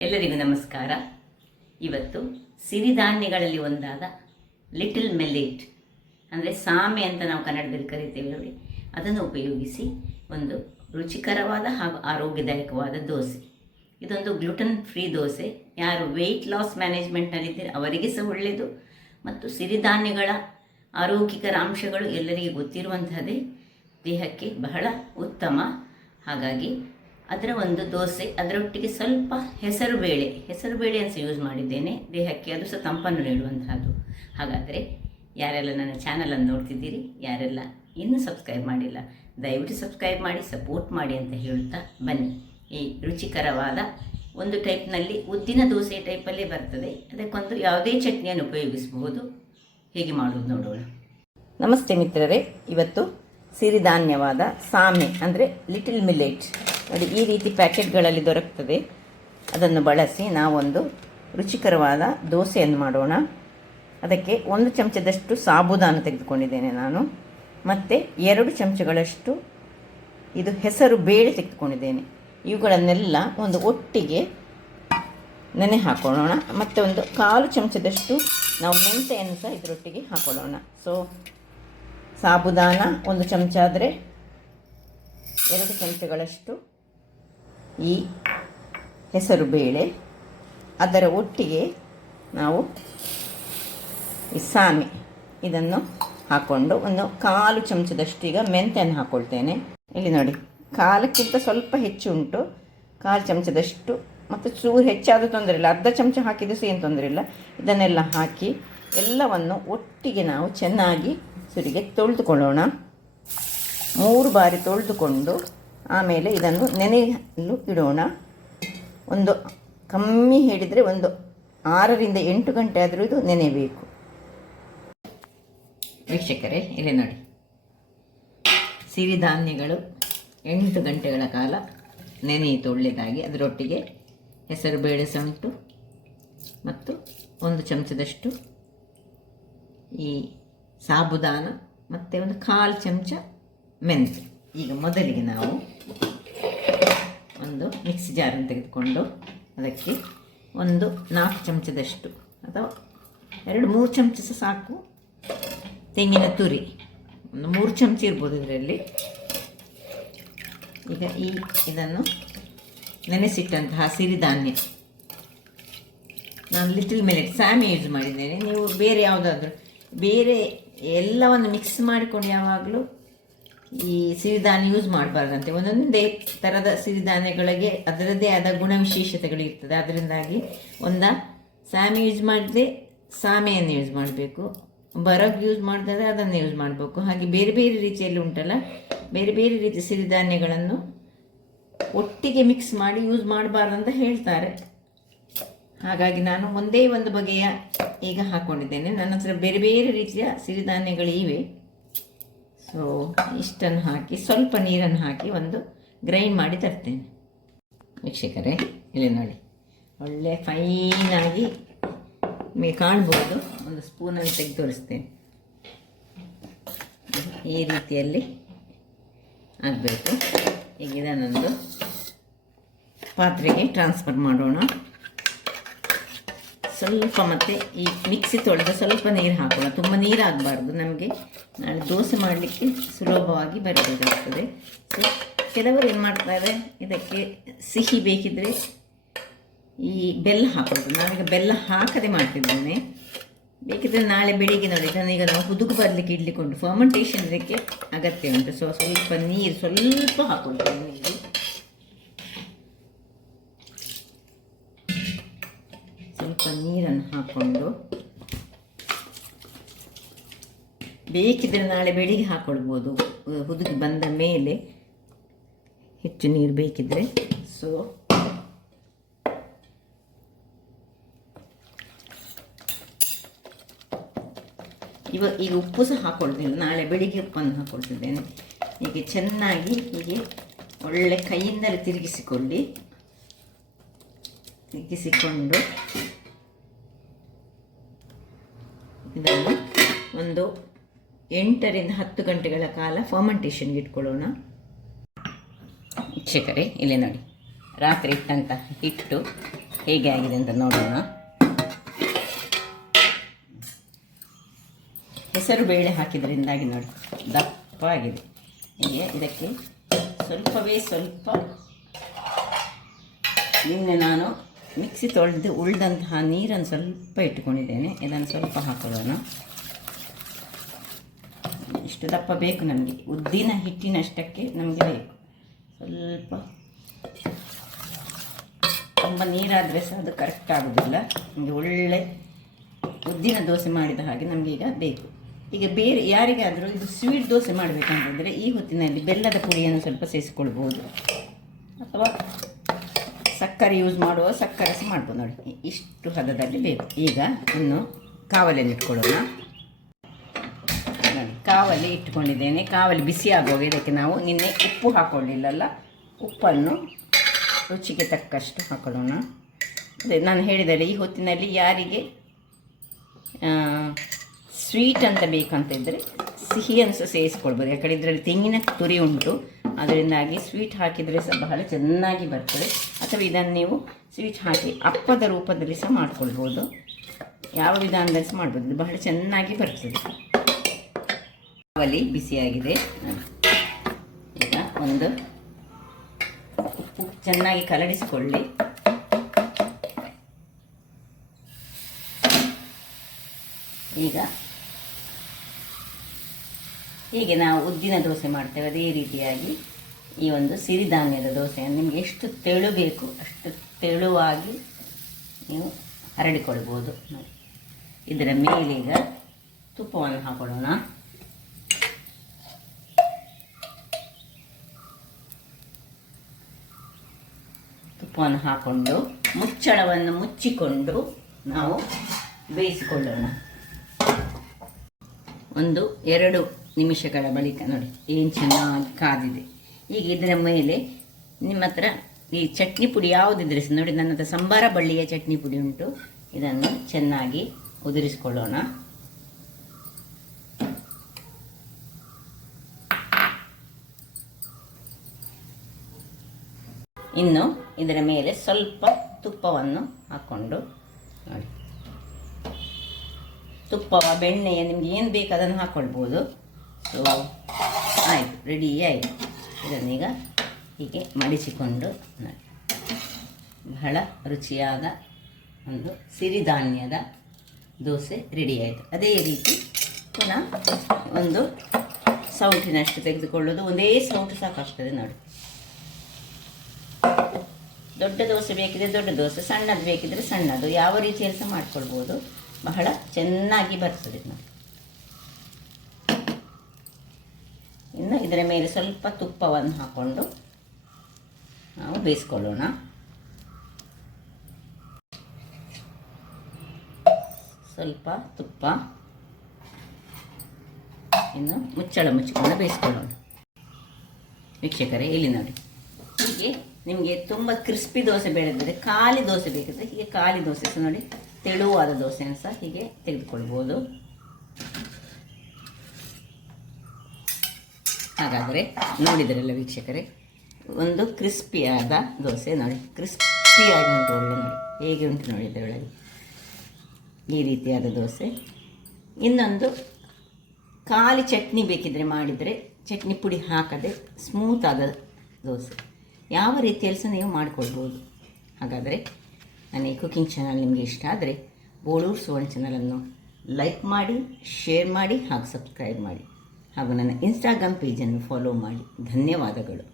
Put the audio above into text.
ಎಲ್ಲರಿಗೂ ನಮಸ್ಕಾರ. ಇವತ್ತು ಸಿರಿಧಾನ್ಯಗಳಲ್ಲಿ ಒಂದಾದ ಲಿಟಲ್ ಮಿಲ್ಲೆಟ್ ಅಂದರೆ ಸಾಮೆ ಅಂತ ನಾವು ಕನ್ನಡದಲ್ಲಿ ಕರಿತೇವೆ ನೋಡಿ, ಅದನ್ನು ಉಪಯೋಗಿಸಿ ಒಂದು ರುಚಿಕರವಾದ ಹಾಗೂ ಆರೋಗ್ಯದಾಯಕವಾದ ದೋಸೆ. ಇದೊಂದು ಗ್ಲುಟನ್ ಫ್ರೀ ದೋಸೆ. ಯಾರು ವೆಯ್ಟ್ ಲಾಸ್ ಮ್ಯಾನೇಜ್ಮೆಂಟ್ನಲ್ಲಿದ್ದರೆ ಅವರಿಗೆ ಸಹ ಒಳ್ಳೆಯದು, ಮತ್ತು ಸಿರಿಧಾನ್ಯಗಳ ಆರೋಗ್ಯಕರ ಅಂಶಗಳು ಎಲ್ಲರಿಗೆ ಗೊತ್ತಿರುವಂತಹದ್ದೇ, ದೇಹಕ್ಕೆ ಬಹಳ ಉತ್ತಮ. ಹಾಗಾಗಿ ಅದರ ಒಂದು ದೋಸೆ, ಅದರೊಟ್ಟಿಗೆ ಸ್ವಲ್ಪ ಹೆಸರುಬೇಳೆ ಅಂತ ಯೂಸ್ ಮಾಡಿದ್ದೇನೆ. ದೇಹಕ್ಕೆ ಅದು ಸಹ ತಂಪನ್ನು ನೀಡುವಂತಹದ್ದು. ಹಾಗಾದರೆ ಯಾರೆಲ್ಲ ನನ್ನ ಚಾನಲನ್ನು ನೋಡ್ತಿದ್ದೀರಿ, ಯಾರೆಲ್ಲ ಇನ್ನೂ ಸಬ್ಸ್ಕ್ರೈಬ್ ಮಾಡಿಲ್ಲ, ದಯವಿಟ್ಟು ಸಬ್ಸ್ಕ್ರೈಬ್ ಮಾಡಿ, ಸಪೋರ್ಟ್ ಮಾಡಿ ಅಂತ ಹೇಳುತ್ತಾ ಬನ್ನಿ. ಈ ರುಚಿಕರವಾದ ಒಂದು ಟೈಪ್ನಲ್ಲಿ ಉದ್ದಿನ ದೋಸೆ ಟೈಪಲ್ಲೇ ಬರ್ತದೆ. ಅದಕ್ಕೊಂದು ಯಾವುದೇ ಚಟ್ನಿಯನ್ನು ಉಪಯೋಗಿಸಬಹುದು. ಹೇಗೆ ಮಾಡೋದು ನೋಡೋಣ. ನಮಸ್ತೆ ಮಿತ್ರರೇ, ಇವತ್ತು ಸಿರಿಧಾನ್ಯವಾದ ಸಾಮೆ ಅಂದರೆ ಲಿಟಲ್ ಮಿಲ್ಲೆಟ್ ನೋಡಿ, ಈ ರೀತಿ ಪ್ಯಾಕೆಟ್ಗಳಲ್ಲಿ ದೊರಕ್ತದೆ. ಅದನ್ನು ಬಳಸಿ ನಾವೊಂದು ರುಚಿಕರವಾದ ದೋಸೆಯನ್ನು ಮಾಡೋಣ. ಅದಕ್ಕೆ 1 ಚಮಚದಷ್ಟು ಸಾಬುದಾನ ತೆಗೆದುಕೊಂಡಿದ್ದೇನೆ ನಾನು, ಮತ್ತು 2 ಚಮಚಗಳಷ್ಟು ಇದು ಹೆಸರು ಬೇಳೆ ತೆಗೆದುಕೊಂಡಿದ್ದೇನೆ. ಇವುಗಳನ್ನೆಲ್ಲ ಒಂದು ಒಟ್ಟಿಗೆ ನೆನೆ ಹಾಕೊಳ್ಳೋಣ. ಮತ್ತು ಒಂದು 1/4 ಚಮಚದಷ್ಟು ನಾವು ಮೆಂತೆಯನ್ನು ಸಹ ಇದರೊಟ್ಟಿಗೆ ಹಾಕೊಳ್ಳೋಣ. ಸೊ ಸಾಬುದಾನ 1 ಚಮಚ ಆದರೆ 2 ಚಮಚಗಳಷ್ಟು ಈ ಹೆಸರು ಬೇಳೆ, ಅದರ ಒಟ್ಟಿಗೆ ನಾವು ಈ ಸಾಮೆ ಇದನ್ನು ಹಾಕ್ಕೊಂಡು ಒಂದು 1/4 ಚಮಚದಷ್ಟು ಈಗ ಮೆಂತೆಯನ್ನು ಹಾಕ್ಕೊಳ್ತೇನೆ. ಇಲ್ಲಿ ನೋಡಿ, 1/4ಕ್ಕಿಂತ ಸ್ವಲ್ಪ ಹೆಚ್ಚು ಉಂಟು, 1/4 ಚಮಚದಷ್ಟು. ಮತ್ತು ಚೂರು ಹೆಚ್ಚಾದರೂ ತೊಂದರೆ ಇಲ್ಲ, ಅರ್ಧ ಚಮಚ ಹಾಕಿದರೂ ಸಹ ಏನು ತೊಂದರೆ ಇಲ್ಲ. ಇದನ್ನೆಲ್ಲ ಹಾಕಿ ಎಲ್ಲವನ್ನು ಒಟ್ಟಿಗೆ ನಾವು ಚೆನ್ನಾಗಿ ಸುರಿಗೆ ತೊಳೆದುಕೊಳ್ಳೋಣ. 3 ಬಾರಿ ತೊಳೆದುಕೊಂಡು ಆಮೇಲೆ ಇದನ್ನು ನೆನೆಯಲು ಇಡೋಣ. ಒಂದು ಕಮ್ಮಿ ಹೇಳಿದರೆ ಒಂದು 6ರಿಂದ 8 ಗಂಟೆ ಆದರೂ ಇದು ನೆನೆಯಬೇಕು. ವೀಕ್ಷಕರೇ, ಇಲ್ಲಿ ನೋಡಿ, ಸಿರಿಧಾನ್ಯಗಳು 8 ಗಂಟೆಗಳ ಕಾಲ ನೆನೆಯಿತು ಒಳ್ಳೆಯದಾಗಿ. ಅದರೊಟ್ಟಿಗೆ ಹೆಸರು ಬೇಳೆ ಸಹ ಉಂಟು, ಮತ್ತು 1 ಚಮಚದಷ್ಟು ಈ ಸಾಬುದಾನ, ಮತ್ತು ಒಂದು 1/4 ಚಮಚ ಮೆಂತೆ. ಈಗ ಮೊದಲಿಗೆ ನಾವು ಒಂದು ಮಿಕ್ಸಿ ಜಾರನ್ನು ತೆಗೆದುಕೊಂಡು ಅದಕ್ಕೆ ಒಂದು 4 ಚಮಚದಷ್ಟು ಅಥವಾ 2-3 ಚಮಚ ಸಹ ಸಾಕು ತೆಂಗಿನ ತುರಿ, ಒಂದು 3 ಚಮಚ ಇರ್ಬೋದು ಇದರಲ್ಲಿ. ಈಗ ಇದನ್ನು ನೆನೆಸಿಟ್ಟಂತಹ ಸಿರಿಧಾನ್ಯ, ನಾನು ಲಿಟಲ್ ಮಿಲ್ಲೆಟ್ ಸಾಮೆ ಯೂಸ್ ಮಾಡಿದ್ದೇನೆ. ನೀವು ಬೇರೆ ಯಾವುದಾದ್ರೂ ಬೇರೆ ಎಲ್ಲವನ್ನು ಮಿಕ್ಸ್ ಮಾಡಿಕೊಂಡು ಯಾವಾಗಲೂ ಈ ಸಿರಿಧಾನ್ಯ ಯೂಸ್ ಮಾಡಬಾರ್ದಂತೆ. ಒಂದೊಂದೇ ಥರದ ಸಿರಿಧಾನ್ಯಗಳಿಗೆ ಅದರದ್ದೇ ಆದ ಗುಣವಿಶೇಷತೆಗಳು ಇರ್ತದೆ. ಅದರಿಂದಾಗಿ ಸಾಮೆ ಯೂಸ್ ಮಾಡಿದ್ರೆ ಸಾಮೆಯನ್ನು ಯೂಸ್ ಮಾಡಬೇಕು, ಬರಗ್ ಯೂಸ್ ಮಾಡಿದ್ರೆ ಅದನ್ನು ಯೂಸ್ ಮಾಡಬೇಕು. ಹಾಗೆ ಬೇರೆ ಬೇರೆ ರೀತಿಯಲ್ಲಿ ಉಂಟಲ್ಲ, ಬೇರೆ ಬೇರೆ ರೀತಿ ಸಿರಿಧಾನ್ಯಗಳನ್ನು ಒಟ್ಟಿಗೆ ಮಿಕ್ಸ್ ಮಾಡಿ ಯೂಸ್ ಮಾಡಬಾರ್ದಂತ ಹೇಳ್ತಾರೆ. ಹಾಗಾಗಿ ನಾನು ಒಂದೇ ಒಂದು ಬಗೆಯ ಈಗ ಹಾಕ್ಕೊಂಡಿದ್ದೇನೆ. ನನ್ನ ಹತ್ರ ಬೇರೆ ಬೇರೆ ರೀತಿಯ ಸಿರಿಧಾನ್ಯಗಳು ಇವೆ. ಸೊ ಇಷ್ಟನ್ನು ಹಾಕಿ ಸ್ವಲ್ಪ ನೀರನ್ನು ಹಾಕಿ ಒಂದು ಗ್ರೈಂಡ್ ಮಾಡಿ ತರ್ತೇನೆ. ವೀಕ್ಷಕರೇ, ಇಲ್ಲಿ ನೋಡಿ, ಒಳ್ಳೆ ಫೈನಾಗಿ ನಿಮಗೆ ಕಾಣ್ಬೋದು. ಒಂದು ಸ್ಪೂನನ್ನು ತೆಗೆದು ತೋರಿಸ್ತೇನೆ. ಈ ರೀತಿಯಲ್ಲಿ ಆಗಬೇಕು. ಈಗ ಇದನ್ನೊಂದು ಪಾತ್ರೆಗೆ ಟ್ರಾನ್ಸ್ಫರ್ ಮಾಡೋಣ. ಸ್ವಲ್ಪ ಮತ್ತು ಈ ಮಿಕ್ಸಿ ತೊಳೆದು ಸ್ವಲ್ಪ ನೀರು ಹಾಕೋಣ. ತುಂಬ ನೀರು ಆಗಬಾರ್ದು, ನಮಗೆ ನಾಳೆ ದೋಸೆ ಮಾಡಲಿಕ್ಕೆ ಸುಲಭವಾಗಿ ಬರಬೇಕಾಗ್ತದೆ. ಸೊ ಕೆಲವರು ಏನು ಮಾಡ್ತಾರೆ, ಇದಕ್ಕೆ ಸಿಹಿ ಬೇಕಿದ್ದರೆ ಈ ಬೆಲ್ಲ ಹಾಕೋದು. ನಾವೀಗ ಬೆಲ್ಲ ಹಾಕದೆ ಮಾಡ್ತಿದ್ದೇನೆ. ಬೇಕಿದ್ದರೆ ನಾಳೆ ಬೆಳಿಗ್ಗೆ ನೋಡಿ, ಇದನ್ನೀಗ ನಾವು ಹುದುಗು ಬರಲಿಕ್ಕೆ ಇಡ್ಲಿಕ್ಕೊಂಡು ಫರ್ಮೆಂಟೇಷನ್ ಇದಕ್ಕೆ ಅಗತ್ಯ ಉಂಟು. ಸೊ ಸ್ವಲ್ಪ ನೀರು ಸ್ವಲ್ಪ ಹಾಕೊಳ್ತೇನೆ. ನೀರು ಸ್ವಲ್ಪ ನೀರನ್ನು ಹಾಕ್ಕೊಂಡು ಬೇಕಿದ್ದರೆ ನಾಳೆ ಬೆಳಿಗ್ಗೆ ಹಾಕ್ಕೊಳ್ಬೋದು, ಹುದುಗಿ ಬಂದ ಮೇಲೆ ಹೆಚ್ಚು ನೀರು ಬೇಕಿದ್ದರೆ. ಸೊ ಈಗ ಉಪ್ಪು ಸಹ ಹಾಕ್ಕೊಳ್ತೇನೆ. ನಾಳೆ ಬೆಳಿಗ್ಗೆ ಉಪ್ಪನ್ನು ಹಾಕ್ಕೊಳ್ತಿದ್ದೇನೆ. ಹೀಗೆ ಚೆನ್ನಾಗಿ ಹೀಗೆ ಒಳ್ಳೆ ಕೈಯಿಂದಲೇ ತಿರುಗಿಸಿಕೊಂಡು ಇದನ್ನು ಒಂದು 8ರಿಂದ 10 ಗಂಟೆಗಳ ಕಾಲ ಫರ್ಮೆಂಟೇಷನ್ಗೆ ಇಟ್ಕೊಳ್ಳೋಣ. ವೀಕ್ಷಕರೇ, ಇಲ್ಲಿ ನೋಡಿ, ರಾತ್ರಿ ಇಟ್ಟಂಥ ಹಿಟ್ಟು ಹೇಗೆ ಆಗಿದೆ ಅಂತ ನೋಡೋಣ. ಹೆಸರು ಬೇಳೆ ಹಾಕಿದ್ರಿಂದಾಗಿ ನೋಡಿ ದಪ್ಪ ಆಗಿದೆ. ಹೀಗೆ ಇದಕ್ಕೆ ಸ್ವಲ್ಪ ನಿನ್ನೆ ನಾನು ಮಿಕ್ಸಿ ತೊಳೆದು ಉಳಿದಂತಹ ನೀರನ್ನು ಸ್ವಲ್ಪ ಇಟ್ಟುಕೊಂಡಿದ್ದೇನೆ. ಇದನ್ನು ಸ್ವಲ್ಪ ಹಾಕೊಳ್ಳೋಣ. ಇಷ್ಟು ದಪ್ಪ ಬೇಕು ನಮಗೆ, ಉದ್ದಿನ ಹಿಟ್ಟಿನಷ್ಟಕ್ಕೆ ನಮಗೆ ಬೇಕು. ಸ್ವಲ್ಪ ತುಂಬ ನೀರಾದರೆ ಸಹ ಅದು ಕರೆಕ್ಟ್ ಆಗೋದಿಲ್ಲ. ನಮಗೆ ಒಳ್ಳೆ ಉದ್ದಿನ ದೋಸೆ ಮಾಡಿದ ಹಾಗೆ ನಮಗೆ ಈಗ ಬೇಕು. ಈಗ ಬೇರೆ ಯಾರಿಗಾದರೂ ಇದು ಸ್ವೀಟ್ ದೋಸೆ ಮಾಡಬೇಕಂತಂದರೆ ಈ ಹೊತ್ತಿನಲ್ಲಿ ಬೆಲ್ಲದ ಪುಡಿಯನ್ನು ಸ್ವಲ್ಪ ಸೇರಿಸ್ಕೊಳ್ಬೋದು, ಅಥವಾ ಸಕ್ಕರೆ ಯೂಸ್ ಮಾಡುವ ಸಕ್ಕರೆ ಸಹ ಮಾಡ್ಬೋದು. ನೋಡಿ ಇಷ್ಟು ಹದದಲ್ಲಿ ಬೇಕು. ಈಗ ಇನ್ನು ಕಾವಲಿಯನ್ನು ಇಟ್ಕೊಳ್ಳೋಣ. ನೋಡಿ ಕಾವಲಿ ಇಟ್ಕೊಂಡಿದ್ದೇನೆ. ಕಾವಲಿ ಬಿಸಿ ಆಗುವಾಗ ಇದಕ್ಕೆ ನಾವು ನಿನ್ನೆ ಉಪ್ಪು ಹಾಕ್ಕೊಳ್ಳಿಲ್ಲಲ್ಲ, ಉಪ್ಪನ್ನು ರುಚಿಗೆ ತಕ್ಕಷ್ಟು ಹಾಕೊಳ್ಳೋಣ. ಅದೇ ನಾನು ಹೇಳಿದರೆ ಈ ಹೊತ್ತಿನಲ್ಲಿ ಯಾರಿಗೆ ಸ್ವೀಟ್ ಅಂತ ಬೇಕಂತ ಇದ್ದರೆ ಸಿಹಿಯನ್ನು ಸಹ ಸೇರಿಸ್ಕೊಳ್ಬೋದು. ಯಾಕಂದರೆ ಇದರಲ್ಲಿ ತೆಂಗಿನ ತುರಿ ಉಂಟು, ಅದರಿಂದಾಗಿ ಸ್ವೀಟ್ ಹಾಕಿದರೆ ಸಹ ಬಹಳ ಚೆನ್ನಾಗಿ ಬರ್ತದೆ. ಅಥವಾ ಇದನ್ನು ನೀವು ಸ್ವೀಟ್ ಹಾಕಿ ಅಪ್ಪದ ರೂಪದಲ್ಲಿ ಸಹ ಮಾಡ್ಕೊಳ್ಬೋದು. ಯಾವ ವಿಧಾನದಲ್ಲಿ ಸಹ ಮಾಡ್ಬೋದು, ಇದು ಬಹಳ ಚೆನ್ನಾಗಿ ಬರ್ತದೆ. ಕಾವಲಿ ಬಿಸಿಯಾಗಿದೆ. ಈಗ ಒಂದು ಉಪ್ಪು ಚೆನ್ನಾಗಿ ಕಲಡಿಸಿಕೊಳ್ಳಿ. ಈಗ ಹೀಗೆ ನಾವು ಉದ್ದಿನ ದೋಸೆ ಮಾಡ್ತೇವೆ ಅದೇ ರೀತಿಯಾಗಿ ಈ ಒಂದು ಸಿರಿಧಾನ್ಯದ ದೋಸೆಯನ್ನು ನಿಮಗೆ ಎಷ್ಟು ತೆಳು ಬೇಕು ಅಷ್ಟು ತೆಳುವಾಗಿ ನೀವು ಹರಡಿಕೊಳ್ಬೋದು. ನೋಡಿ ಇದರ ಮೇಲೀಗ ತುಪ್ಪವನ್ನು ಹಾಕೊಳ್ಳೋಣ. ತುಪ್ಪವನ್ನು ಹಾಕ್ಕೊಂಡು ಮುಚ್ಚಳವನ್ನು ಮುಚ್ಚಿಕೊಂಡು ನಾವು ಬೇಯಿಸಿಕೊಳ್ಳೋಣ. 1-2 ನಿಮಿಷಗಳ ಬಳಿಕ ನೋಡಿ ಏನು ಚೆನ್ನಾಗಿ ಕಾದಿದೆ. ಈಗ ಇದರ ಮೇಲೆ ನಿಮ್ಮ ಹತ್ರ ಈ ಚಟ್ನಿ ಪುಡಿ ಯಾವುದಿದ್ರೆ ನೋಡಿ, ನನ್ನ ಹತ್ರ ಸಂಬಾರ ಬಳ್ಳಿಯ ಚಟ್ನಿ ಪುಡಿ ಉಂಟು. ಇದನ್ನು ಚೆನ್ನಾಗಿ ಉದುರಿಸಿಕೊಳ್ಳೋಣ. ಇನ್ನು ಇದರ ಮೇಲೆ ಸ್ವಲ್ಪ ತುಪ್ಪವನ್ನು ಹಾಕ್ಕೊಂಡು ನೋಡಿ, ತುಪ್ಪವ ಬೆಣ್ಣೆಯ ನಿಮ್ಗೆ ಏನು ಬೇಕು ಅದನ್ನು ಹಾಕ್ಕೊಳ್ಬೋದು. ಸೊ ಆಯಿತು, ರೆಡಿ ಆಯಿತು. ಇದನ್ನೀಗ ಹೀಗೆ ಮಡಿಸಿಕೊಂಡು ನೋಡಿ ಬಹಳ ರುಚಿಯಾದ ಒಂದು ಸಿರಿಧಾನ್ಯದ ದೋಸೆ ರೆಡಿ ಆಯಿತು. ಅದೇ ರೀತಿ ಪುನಃ ಒಂದು ಸೌಟಿನಷ್ಟು ತೆಗೆದುಕೊಳ್ಳೋದು. ಒಂದೇ ಸೌಟು ಸಾಕಾಗ್ತದೆ ನೋಡಿ. ದೊಡ್ಡ ದೋಸೆ ಬೇಕಿದ್ರೆ ದೊಡ್ಡ ದೋಸೆ, ಸಣ್ಣದು ಬೇಕಿದ್ರೆ ಸಣ್ಣದು, ಯಾವ ರೀತಿಯಲ್ಲಿ ಸಹ ಮಾಡ್ಕೊಳ್ಬೋದು. ಬಹಳ ಚೆನ್ನಾಗಿ ಬರ್ತದೆ ನೋಡಿ. ಇನ್ನು ಇದರ ಮೇಲೆ ಸ್ವಲ್ಪ ತುಪ್ಪವನ್ನು ಹಾಕ್ಕೊಂಡು ನಾವು ಬೇಯಿಸ್ಕೊಳ್ಳೋಣ. ಸ್ವಲ್ಪ ತುಪ್ಪ, ಇನ್ನು ಮುಚ್ಚಳ ಮುಚ್ಚಿಕೊಂಡು ಬೇಯಿಸ್ಕೊಳ್ಳೋಣ. ವೀಕ್ಷಕರೇ ಇಲ್ಲಿ ನೋಡಿ, ಹೀಗೆ ನಿಮಗೆ ತುಂಬ ಕ್ರಿಸ್ಪಿ ದೋಸೆ ಬೇಡದಿದ್ದರೆ, ಖಾಲಿ ದೋಸೆ ಬೇಕಿದ್ರೆ ಹೀಗೆ ಖಾಲಿ ದೋಸೆ ಸಹ ನೋಡಿ ತೆಳುವಾದ ದೋಸೆಯನ್ನು ಸಹ ಹೀಗೆ ತೆಗೆದುಕೊಳ್ಬೋದು. ಹಾಗಾದರೆ ನೋಡಿದ್ರಲ್ಲ ವೀಕ್ಷಕರೇ, ಒಂದು ಕ್ರಿಸ್ಪಿಯಾದ ದೋಸೆ ನೋಡಿ, ಕ್ರಿಸ್ಪಿಯಾಗಿ ಉಂಟು, ಒಳ್ಳೆ ನೋಡಿ ಹೇಗೆ ಉಂಟು ನೋಡಿ ಇದರೊಳಗೆ, ಈ ರೀತಿಯಾದ ದೋಸೆ. ಇನ್ನೊಂದು ಖಾಲಿ ಚಟ್ನಿ ಬೇಕಿದ್ರೆ ಮಾಡಿದರೆ, ಚಟ್ನಿ ಪುಡಿ ಹಾಕದೆ ಸ್ಮೂತಾದ ದೋಸೆ, ಯಾವ ರೀತಿಯಲ್ಲಿ ಸಹ ನೀವು ಮಾಡಿಕೊಳ್ಬೋದು. ಹಾಗಾದರೆ ನನ್ನ ಈ ಕುಕಿಂಗ್ ಚಾನಲ್ ನಿಮಗೆ ಇಷ್ಟ ಆದರೆ ಬೋಳೂರು ಸುವರ್ಣ ಚಾನಲನ್ನು ಲೈಕ್ ಮಾಡಿ, ಶೇರ್ ಮಾಡಿ ಹಾಗೂ ಸಬ್ಸ್ಕ್ರೈಬ್ ಮಾಡಿ, ಹಾಗೂ ನನ್ನ ಇನ್ಸ್ಟಾಗ್ರಾಮ್ ಪೇಜನ್ನು ಫಾಲೋ ಮಾಡಿ. ಧನ್ಯವಾದಗಳು.